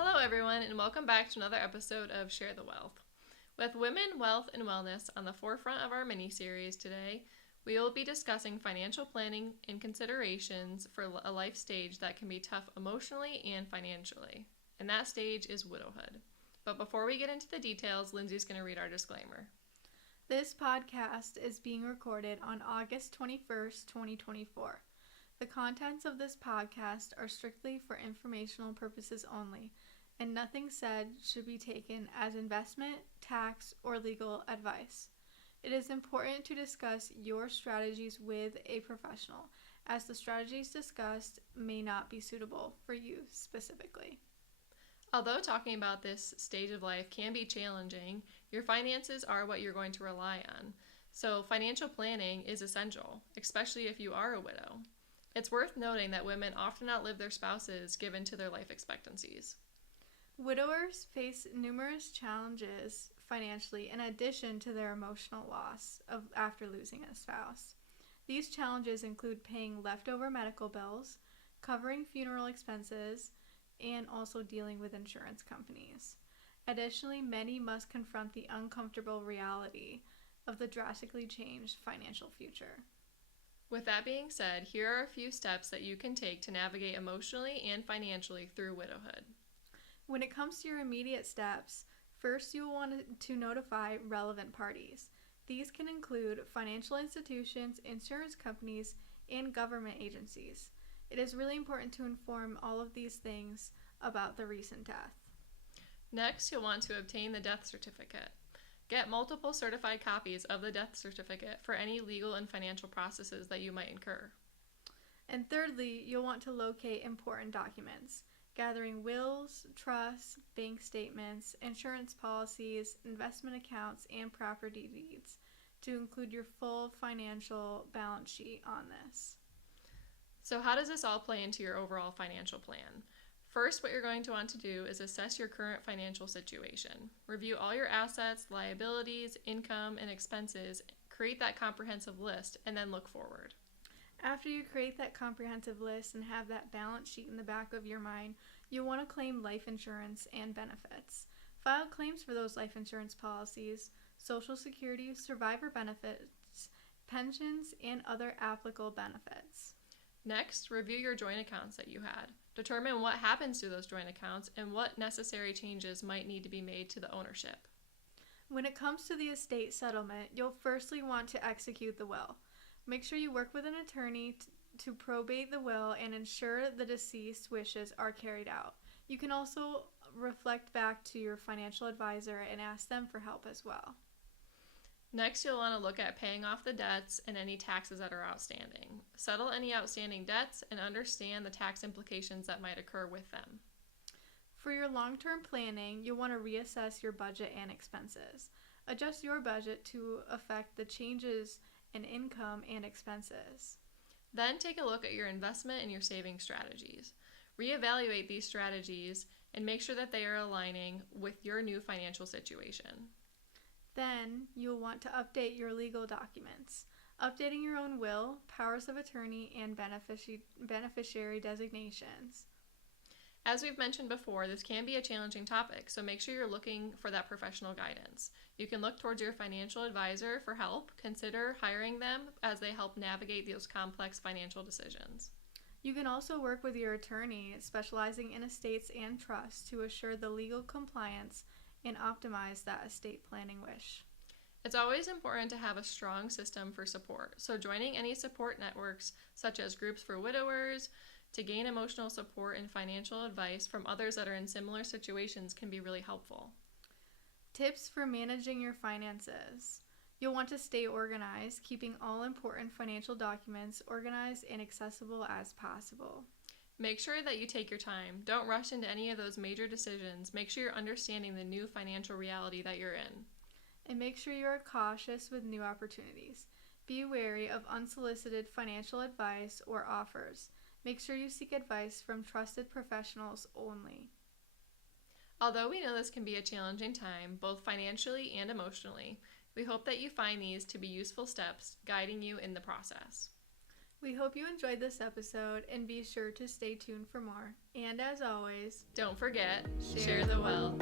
Hello, everyone, and welcome back to another episode of Share the Wealth. With women, wealth, and wellness on the forefront of our mini-series today, we will be discussing financial planning and considerations for a life stage that can be tough emotionally and financially. And that stage is widowhood. But before we get into the details, Lyndsey's going to read our disclaimer. This podcast is being recorded on August 21st, 2024. The contents of this podcast are strictly for informational purposes only, and nothing said should be taken as investment, tax, or legal advice. It is important to discuss your strategies with a professional, as the strategies discussed may not be suitable for you specifically. Although talking about this stage of life can be challenging, your finances are what you're going to rely on. So financial planning is essential, especially if you are a widow. It's worth noting that women often outlive their spouses given to their life expectancies. Widowers face numerous challenges financially in addition to their emotional loss after losing a spouse. These challenges include paying leftover medical bills, covering funeral expenses, and also dealing with insurance companies. Additionally, many must confront the uncomfortable reality of the drastically changed financial future. With that being said, here are a few steps that you can take to navigate emotionally and financially through widowhood. When it comes to your immediate steps, first you will want to notify relevant parties. These can include financial institutions, insurance companies, and government agencies. It is really important to inform all of these things about the recent death. Next, you'll want to obtain the death certificate. Get multiple certified copies of the death certificate for any legal and financial processes that you might incur. And thirdly, you'll want to locate important documents, gathering wills, trusts, bank statements, insurance policies, investment accounts, and property deeds to include your full financial balance sheet on this. So how does this all play into your overall financial plan? First, what you're going to want to do is assess your current financial situation. Review all your assets, liabilities, income, and expenses, create that comprehensive list, and then look forward. After you create that comprehensive list and have that balance sheet in the back of your mind, you'll want to claim life insurance and benefits. File claims for those life insurance policies, Social Security, survivor benefits, pensions, and other applicable benefits. Next, review your joint accounts that you had. Determine what happens to those joint accounts and what necessary changes might need to be made to the ownership. When it comes to the estate settlement, you'll firstly want to execute the will. Make sure you work with an attorney to probate the will and ensure the deceased's wishes are carried out. You can also reflect back to your financial advisor and ask them for help as well. Next, you'll want to look at paying off the debts and any taxes that are outstanding. Settle any outstanding debts and understand the tax implications that might occur with them. For your long-term planning, you'll want to reassess your budget and expenses. Adjust your budget to affect the changes in income and expenses. Then take a look at your investment and your saving strategies. Reevaluate these strategies and make sure that they are aligning with your new financial situation. Then you'll want to update your legal documents. Updating your own will, powers of attorney, and beneficiary designations. As we've mentioned before, this can be a challenging topic, so make sure you're looking for that professional guidance. You can look towards your financial advisor for help. Consider hiring them as they help navigate those complex financial decisions. You can also work with your attorney, specializing in estates and trusts, to assure the legal compliance and optimize that estate planning wish. It's always important to have a strong system for support, so joining any support networks, such as groups for widowers, to gain emotional support and financial advice from others that are in similar situations can be really helpful. Tips for managing your finances. You'll want to stay organized, keeping all important financial documents organized and accessible as possible. Make sure that you take your time. Don't rush into any of those major decisions. Make sure you're understanding the new financial reality that you're in. And make sure you are cautious with new opportunities. Be wary of unsolicited financial advice or offers. Make sure you seek advice from trusted professionals only. Although we know this can be a challenging time, both financially and emotionally, we hope that you find these to be useful steps guiding you in the process. We hope you enjoyed this episode and be sure to stay tuned for more. And as always, don't forget, share the wealth.